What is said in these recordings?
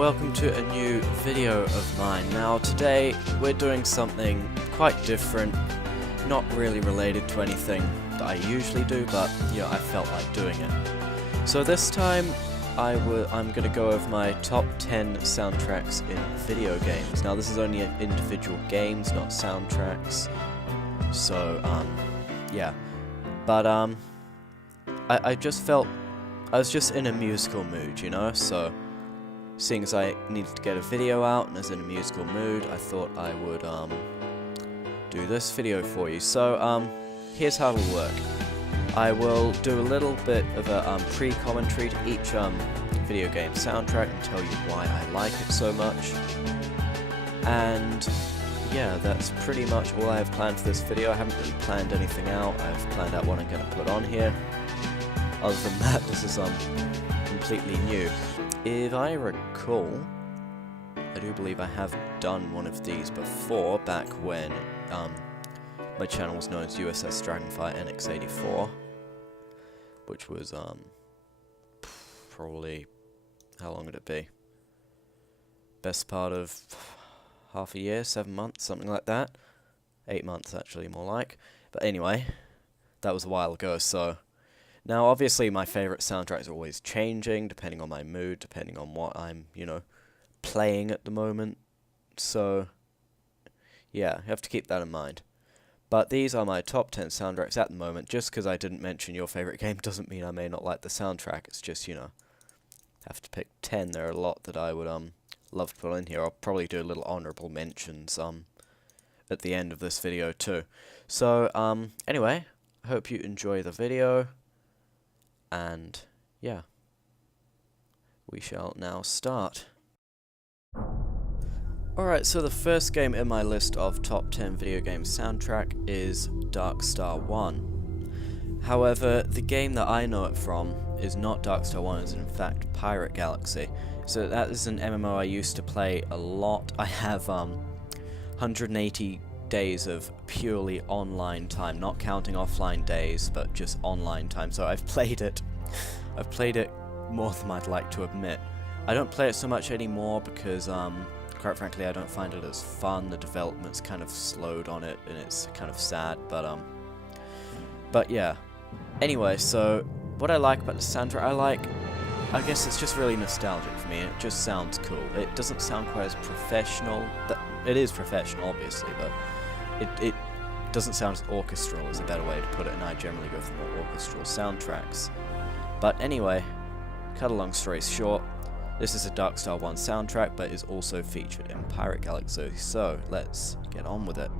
welcome to a new video of mine. Now today we're doing something quite different, not really related to anything that I usually do, but yeah, I felt like doing it. So this time I'm going to go over my top 10 soundtracks in video games. Now this is only in individual games, not soundtracks, so yeah, but I just felt I was just in a musical mood, you know, so seeing as I needed to get a video out and I was in a musical mood, I thought I would do this video for you. So here's how it'll work. I will do a little bit of a pre-commentary to each video game soundtrack and tell you why I like it so much. And yeah, that's pretty much all I have planned for this video. I haven't really planned anything out. I've planned out what I'm going to put on here. Other than that, this is completely new. If I recall, I do believe I have done one of these before, back when my channel was known as USS Dragonfire NX84, which was probably, how long would it be? Best part of half a year, 7 months, something like that. 8 months actually, more like. But anyway, that was a while ago, so now obviously my favourite soundtracks are always changing, depending on my mood, depending on what I'm, you know, playing at the moment. So yeah, you have to keep that in mind. But these are my top 10 soundtracks at the moment. Just because I didn't mention your favourite game doesn't mean I may not like the soundtrack. It's just, you know, have to pick 10. There are a lot that I would love to put in here. I'll probably do a little honourable mentions at the end of this video too. So anyway, I hope you enjoy the video. And yeah, we shall now start. Alright, so the first game in my list of top 10 video game soundtrack is Darkstar 1. However, the game that I know it from is not Darkstar 1, it's in fact Pirate Galaxy. So that is an MMO I used to play a lot. I have 180 days of purely online time, not counting offline days, but just online time. So I've played it more than I'd like to admit. I don't play it so much anymore because quite frankly I don't find it as fun. The development's kind of slowed on it and it's kind of sad, but yeah. Anyway, so what I like about the soundtrack, I guess it's just really nostalgic for me. It just sounds cool. It doesn't sound quite as professional. It is professional obviously, but it doesn't sound as orchestral is a better way to put it, and I generally go for more orchestral soundtracks. But anyway, cut a long story short, this is a Darkstar 1 soundtrack, but is also featured in Pirate Galaxy, so let's get on with it.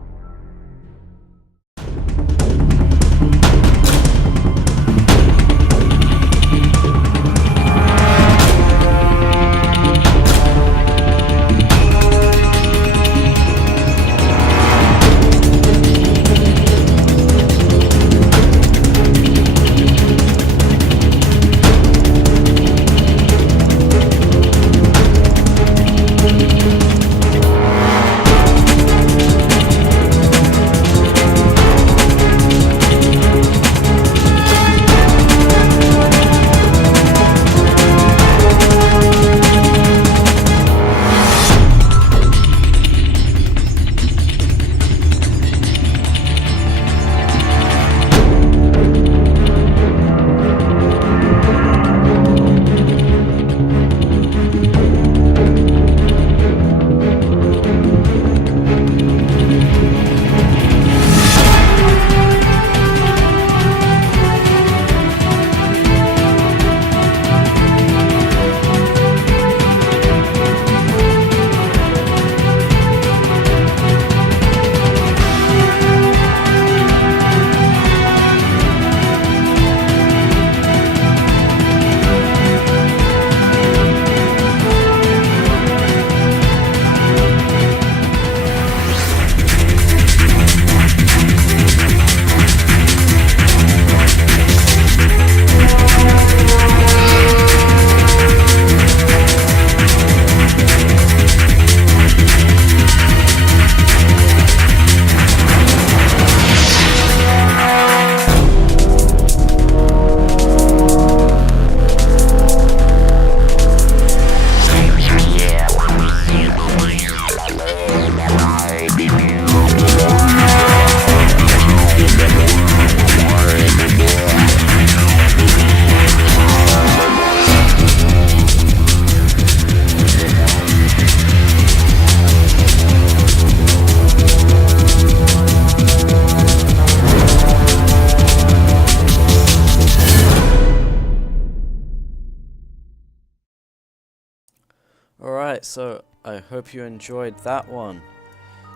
Alright, so I hope you enjoyed that one.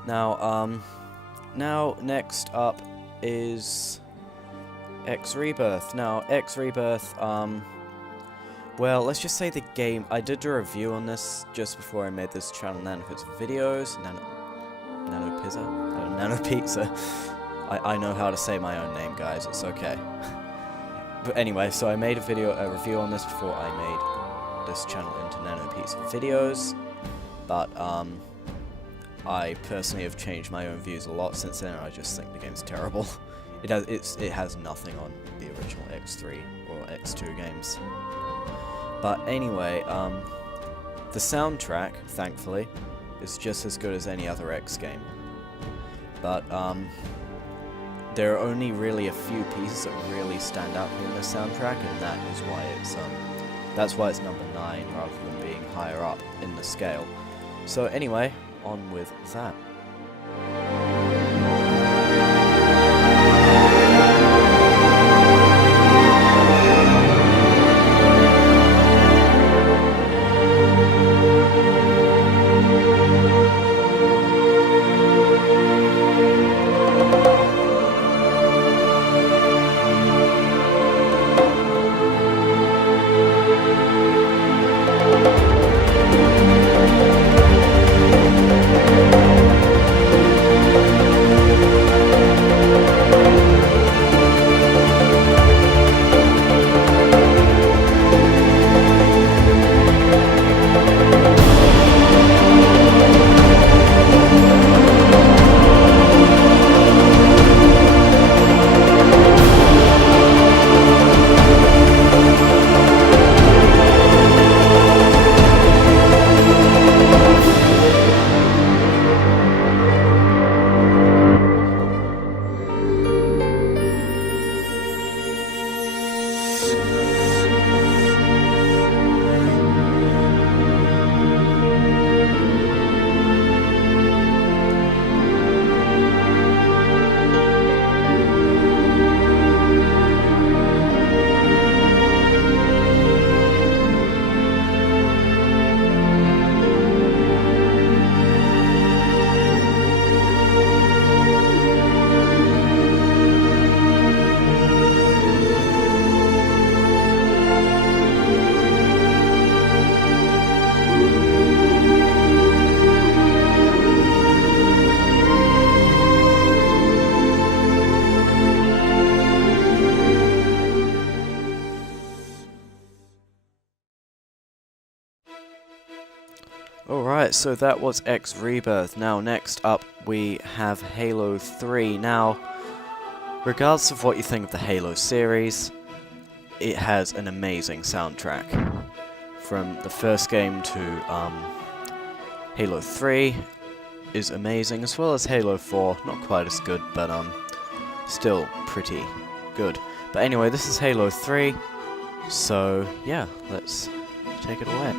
Now next up is X Rebirth. Now, X Rebirth, well, let's just say the game, I did a review on this just before I made this channel, Nanopizza videos, Nanopizza. I know how to say my own name, guys, it's okay. But anyway, so I made a review on this before I made this channel into Nanopizza videos, but, I personally have changed my own views a lot since then, and I just think the game's terrible. It has nothing on the original X3 or X2 games. But anyway, the soundtrack, thankfully, is just as good as any other X game. But there are only really a few pieces that really stand out in the soundtrack, and that is why that's why it's number 9 rather than being higher up in the scale. So anyway, on with that. Alright, so that was X Rebirth. Now, next up, we have Halo 3. Now, regardless of what you think of the Halo series, it has an amazing soundtrack. From the first game to Halo 3 is amazing, as well as Halo 4. Not quite as good, but still pretty good. But anyway, this is Halo 3, so yeah, let's take it away.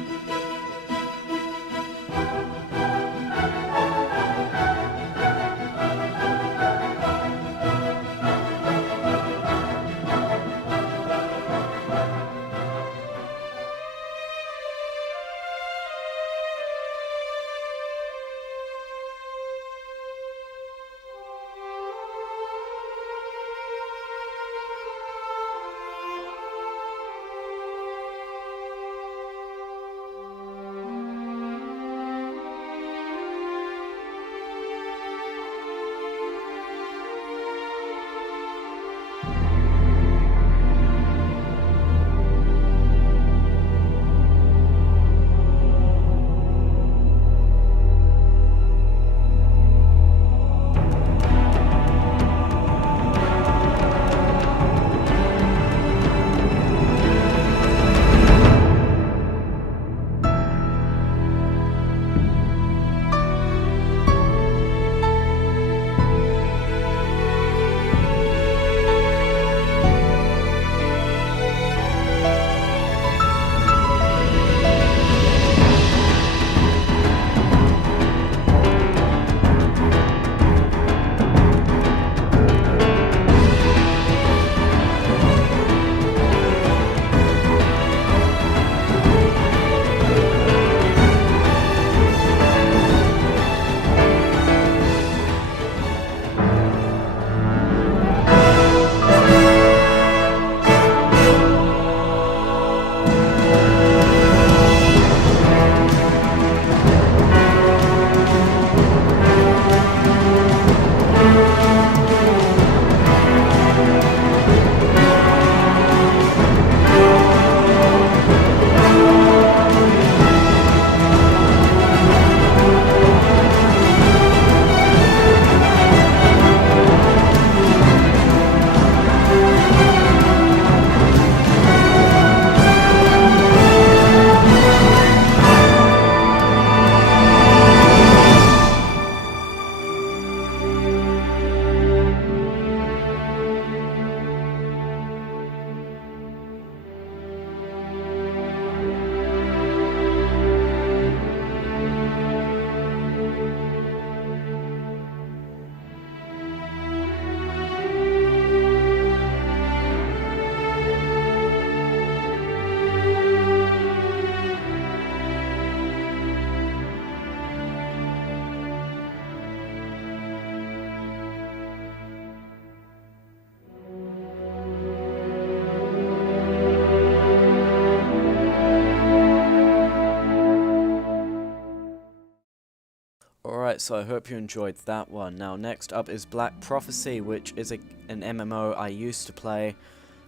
Alright, so I hope you enjoyed that one. Now next up is Black Prophecy, which is an MMO I used to play,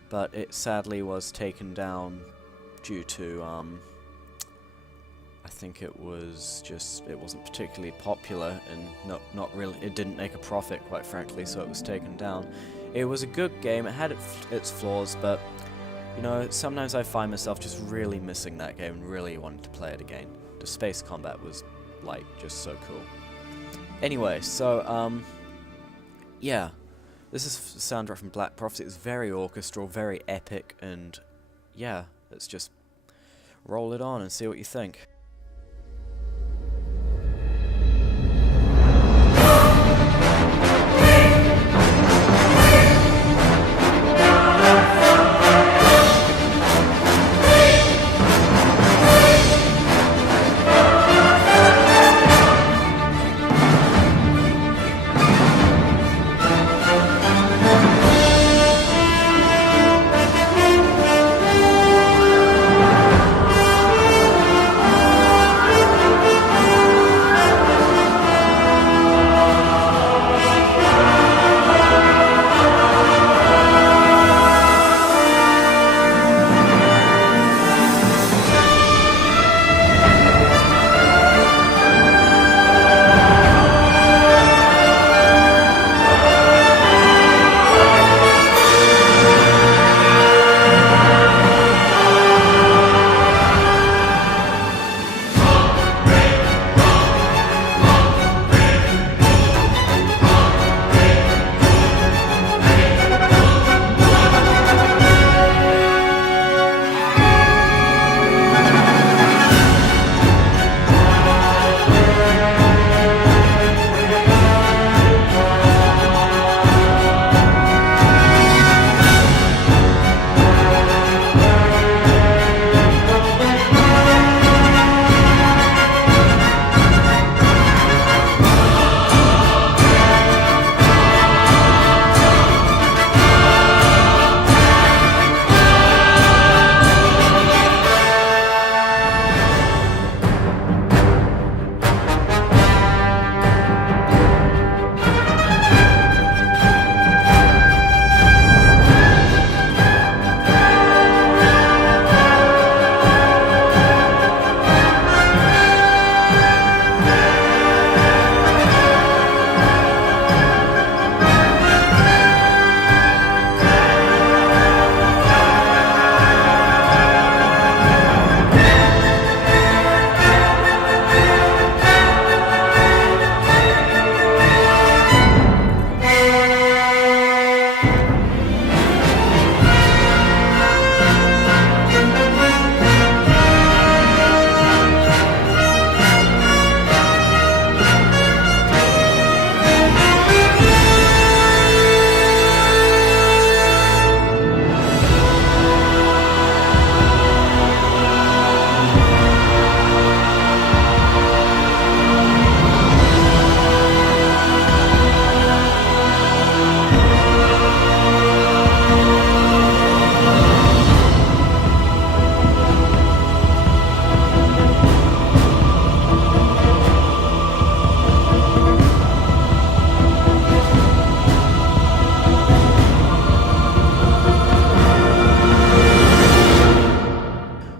but it sadly was taken down due to, I think it was just, it wasn't particularly popular, and not really, it didn't make a profit, quite frankly, so it was taken down. It was a good game, it had its flaws, but, you know, sometimes I find myself just really missing that game and really wanting to play it again. The space combat was, like, just so cool. Anyway, so, yeah, this is the soundtrack from Black Prophecy. It's very orchestral, very epic, and, yeah, let's just roll it on and see what you think.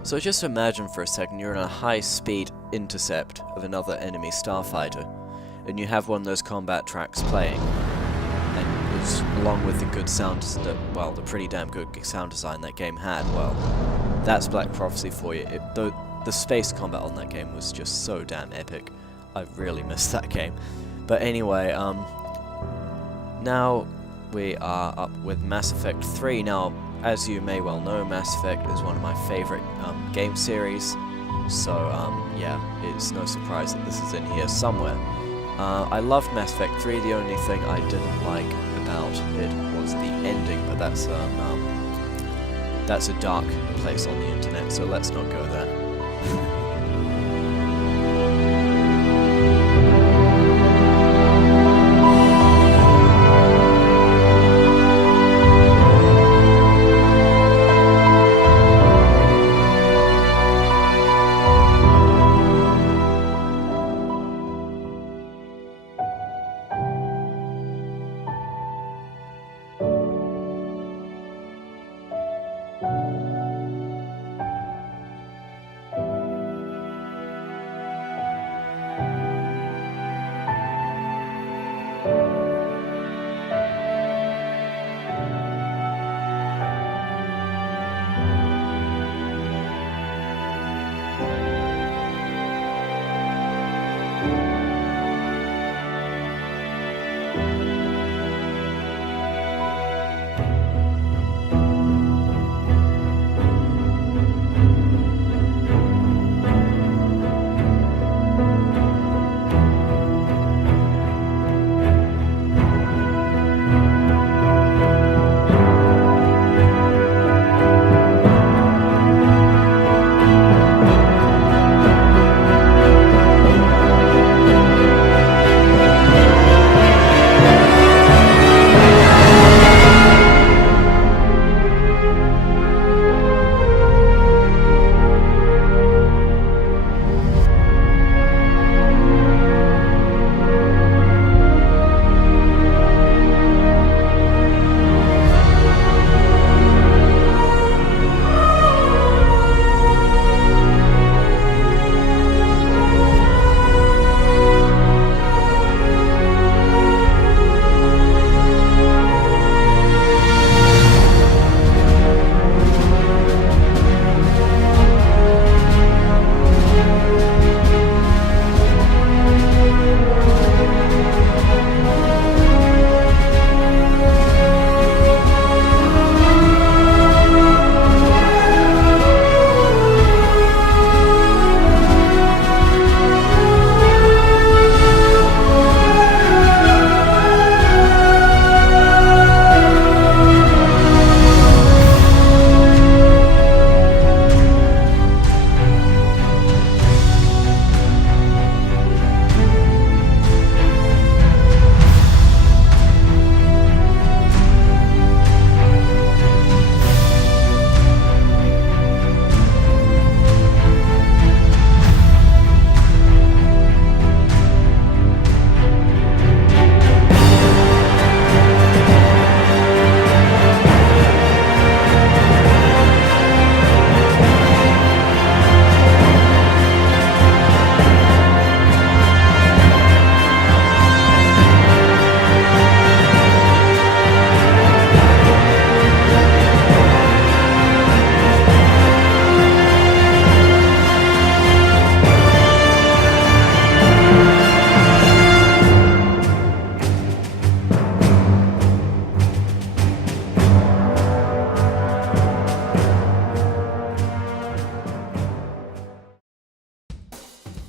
So just imagine for a second you're in a high-speed intercept of another enemy starfighter, and you have one of those combat tracks playing, and it's, along with the good sound, well, the pretty damn good sound design that game had, well, that's Black Prophecy for you. The space combat on that game was just so damn epic. I really missed that game. But anyway, now we are up with Mass Effect 3. Now, as you may well know, Mass Effect is one of my favorite game series, so yeah, it's no surprise that this is in here somewhere. I loved Mass Effect 3, the only thing I didn't like about it was the ending, but that's a dark place on the internet, so let's not go there.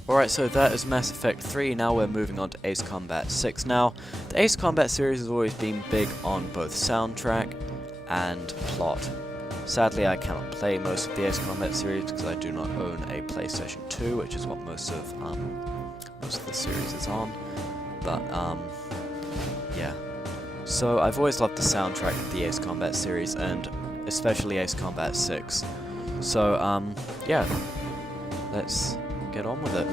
Alright, so that is Mass Effect 3, now we're moving on to Ace Combat 6. Now, the Ace Combat series has always been big on both soundtrack and plot. Sadly, I cannot play most of the Ace Combat series because I do not own a PlayStation 2, which is what most of the series is on. But, yeah. So, I've always loved the soundtrack of the Ace Combat series, and especially Ace Combat 6. So, yeah. Let's get on with it.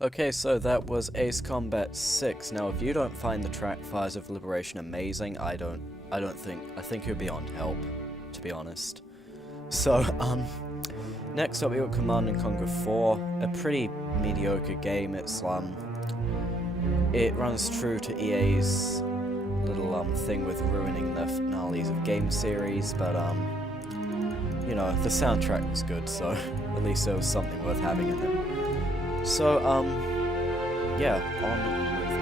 Okay, so that was Ace Combat 6. Now, if you don't find the track Fires of Liberation amazing, I think you're beyond help, to be honest. So, next up we got Command & Conquer 4, a pretty mediocre game. It runs true to EA's little thing with ruining the finales of game series, but you know, the soundtrack was good, so at least there was something worth having in it. So, yeah, on with it.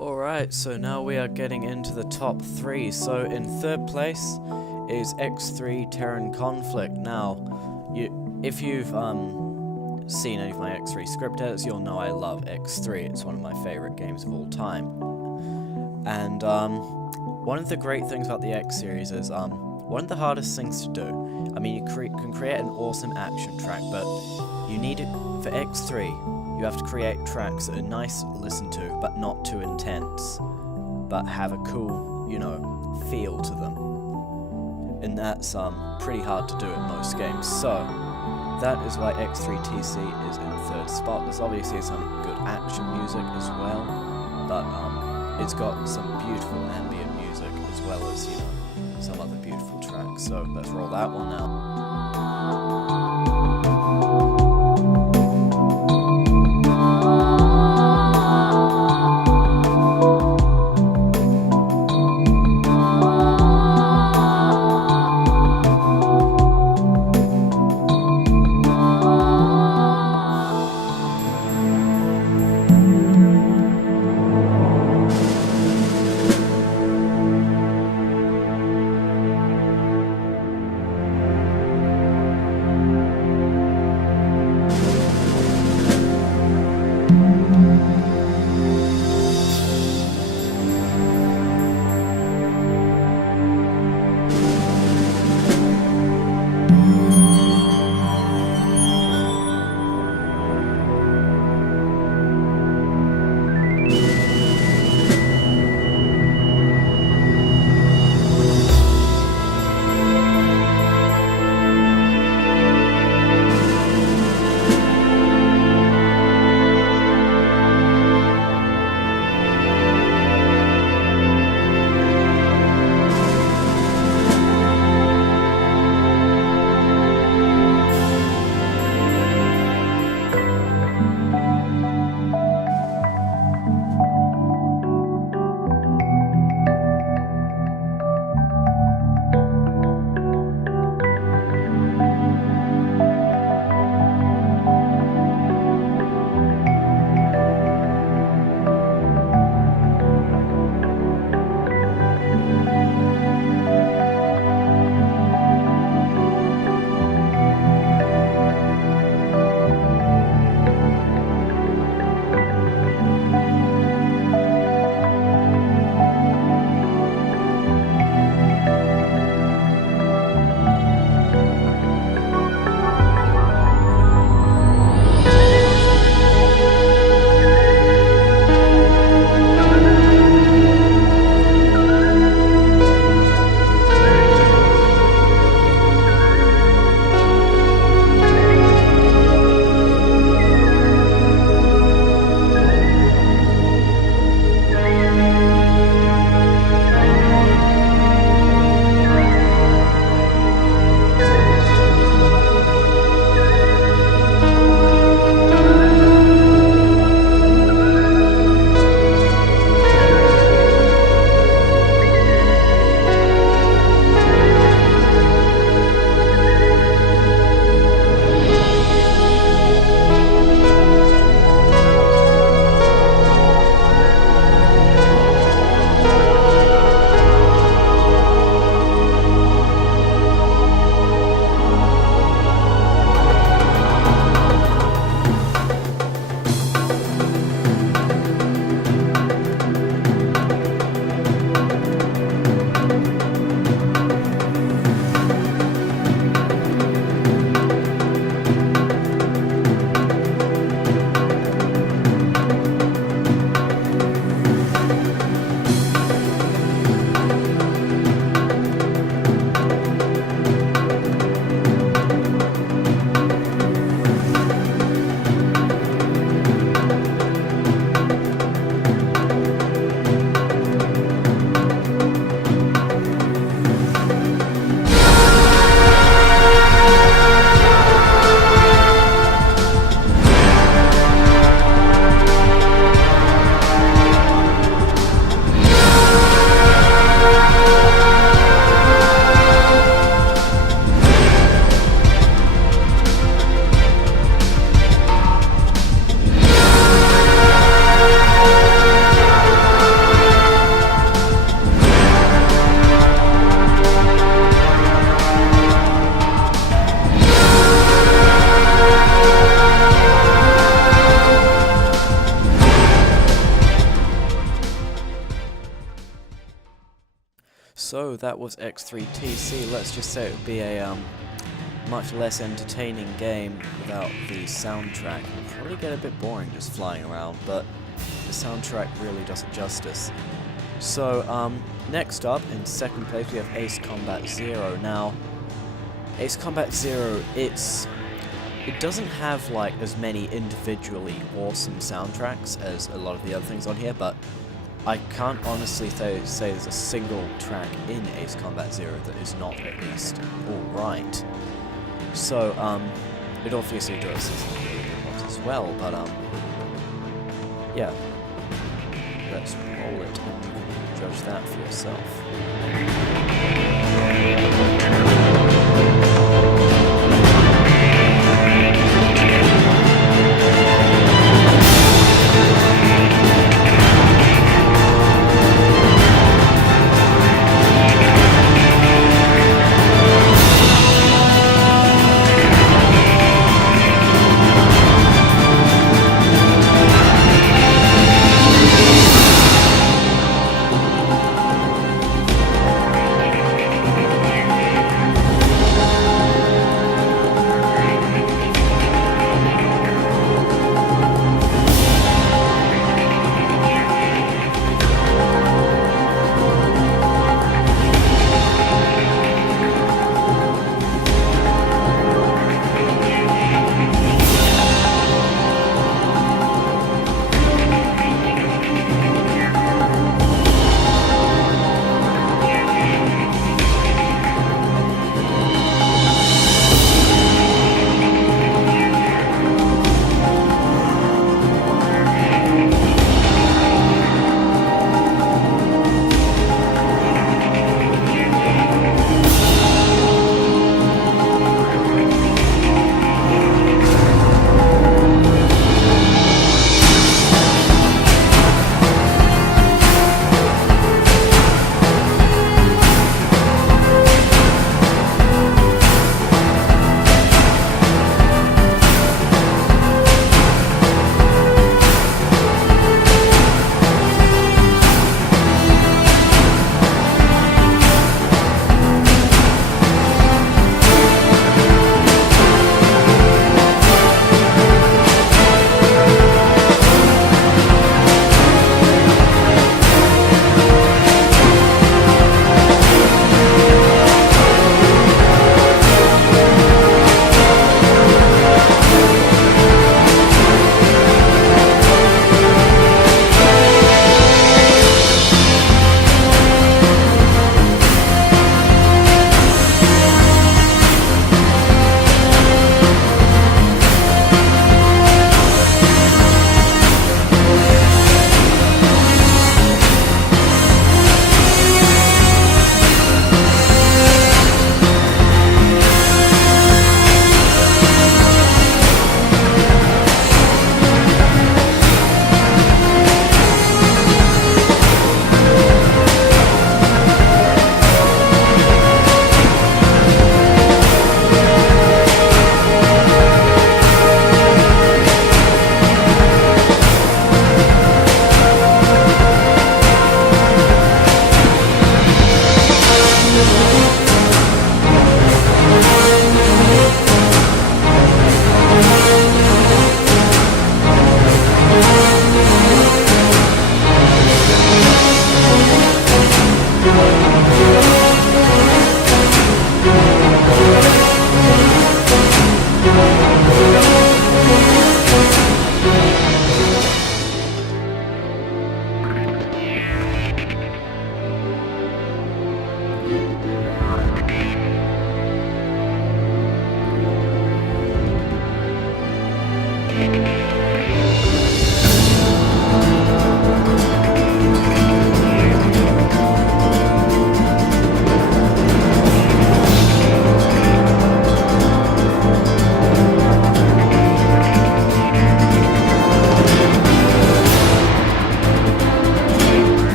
Alright, so now we are getting into the top 3. So in third place is X3 Terran Conflict. Now, if you've seen any of my X3 script edits, you'll know I love X3. It's one of my favorite games of all time. And one of the great things about the X series is one of the hardest things to do I mean, you can create an awesome action track, but you need it for X3. You have to create tracks that are nice to listen to, but not too intense, but have a cool, you know, feel to them. And that's pretty hard to do in most games. So that is why X3TC is in third spot. There's obviously some good action music as well, but it's got some beautiful ambient music as well as, you know, some other beautiful tracks. So let's roll that one now. So that was X3TC. Let's just say it would be a much less entertaining game without the soundtrack. It'd probably get a bit boring just flying around, but the soundtrack really does it justice. So next up, in second place, we have Ace Combat Zero. Now, Ace Combat Zero, it doesn't have like as many individually awesome soundtracks as a lot of the other things on here, but I can't honestly say there's a single track in Ace Combat Zero that is not at least alright. So, it obviously does some really good ones as well, but yeah. Let's roll it and you can judge that for yourself.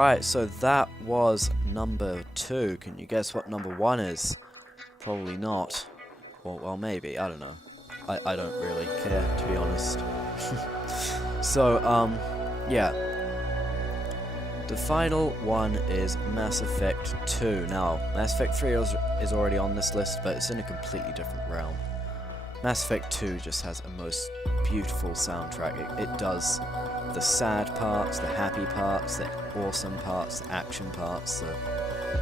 Alright, so that was number 2. Can you guess what number 1 is? Probably not. Or, well, maybe. I don't know. I don't really care, to be honest. So, yeah. The final one is Mass Effect 2. Now, Mass Effect 3 is already on this list, but it's in a completely different realm. Mass Effect 2 just has a most beautiful soundtrack. It does the sad parts, the happy parts, the awesome parts, the action parts, the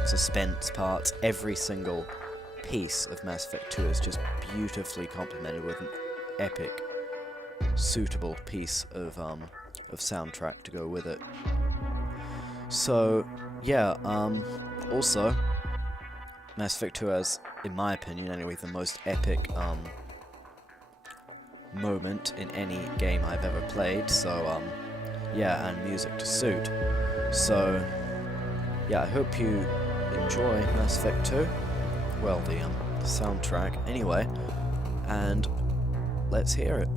suspense parts. Every single piece of Mass Effect 2 is just beautifully complemented with an epic, suitable piece of soundtrack to go with it. So, yeah, also, Mass Effect 2 has, in my opinion anyway, the most epic, moment in any game I've ever played, so, yeah, and music to suit. So, yeah, I hope you enjoy Mass Effect 2, well, the soundtrack, anyway, and let's hear it.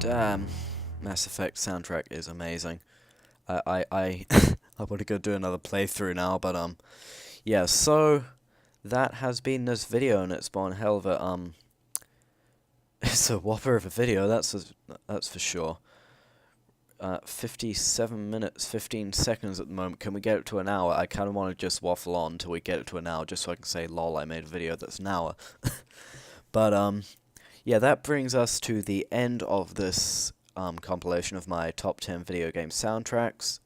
Damn, Mass Effect soundtrack is amazing. I I want to go do another playthrough now, but yeah. So that has been this video, and it's been hell of a it's a whopper of a video. That's for sure. 57 minutes, 15 seconds at the moment. Can we get it to an hour? I kind of want to just waffle on until we get it to an hour, just so I can say, lol, I made a video that's an hour. But yeah, that brings us to the end of this compilation of my top 10 video game soundtracks.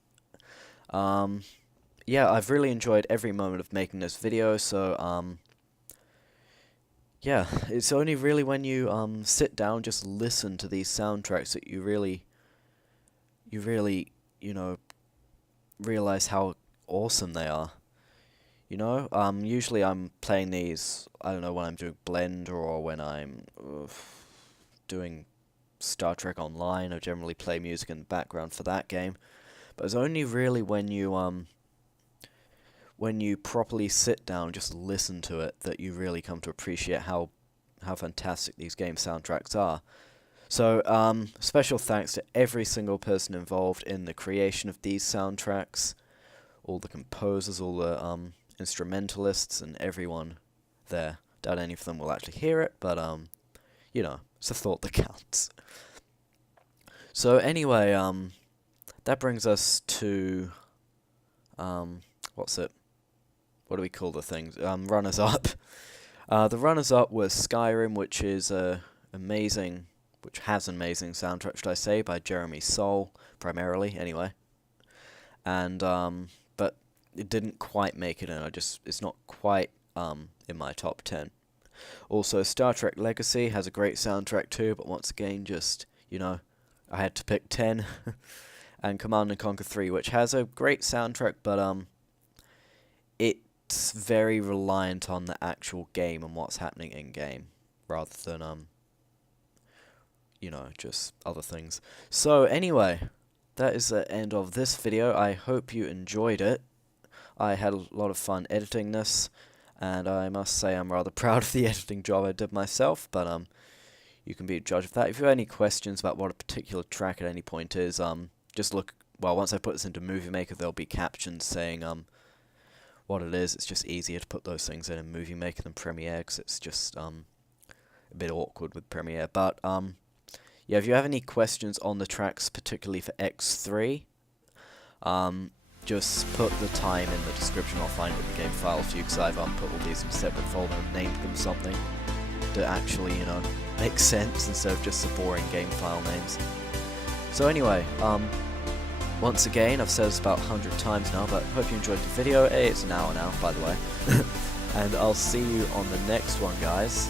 Yeah, I've really enjoyed every moment of making this video, so yeah, it's only really when you sit down, just listen to these soundtracks that you really, you know, realize how awesome they are. You know, usually I'm playing these, I don't know, when I'm doing Blender or when I'm doing Star Trek Online. I generally play music in the background for that game. But it's only really when you properly sit down, just listen to it, that you really come to appreciate how fantastic these game soundtracks are. So, special thanks to every single person involved in the creation of these soundtracks, all the composers, all the instrumentalists, and everyone there. Doubt any of them will actually hear it, but you know, it's a thought that counts. So anyway, that brings us to what's it? What do we call the things? Runners-up. The runners-up was Skyrim, which is amazing, which has an amazing soundtrack, should I say, by Jeremy Soule, primarily, anyway. And but it didn't quite make it in. It's not quite in my top 10. Also, Star Trek Legacy has a great soundtrack too, but once again, just, you know, I had to pick 10. And Command & Conquer 3, which has a great soundtrack, but it's very reliant on the actual game and what's happening in game, rather than you know, just other things. So anyway, that is the end of this video. I hope you enjoyed it. I had a lot of fun editing this, and I must say I'm rather proud of the editing job I did myself, but you can be a judge of that. If you have any questions about what a particular track at any point is, just look, well, once I put this into Movie Maker, there'll be captions saying what it is. It's just easier to put those things in Movie Maker than Premiere, because it's just a bit awkward with Premiere. But yeah, if you have any questions on the tracks, particularly for X3, just put the time in the description. I'll find it in the game file for you, because I've put all these in a separate folder and named them something that actually, you know, makes sense instead of just the boring game file names. So anyway, once again, I've said this about 100 times now, but hope you enjoyed the video. Hey, it's an hour now, by the way. And I'll see you on the next one, guys.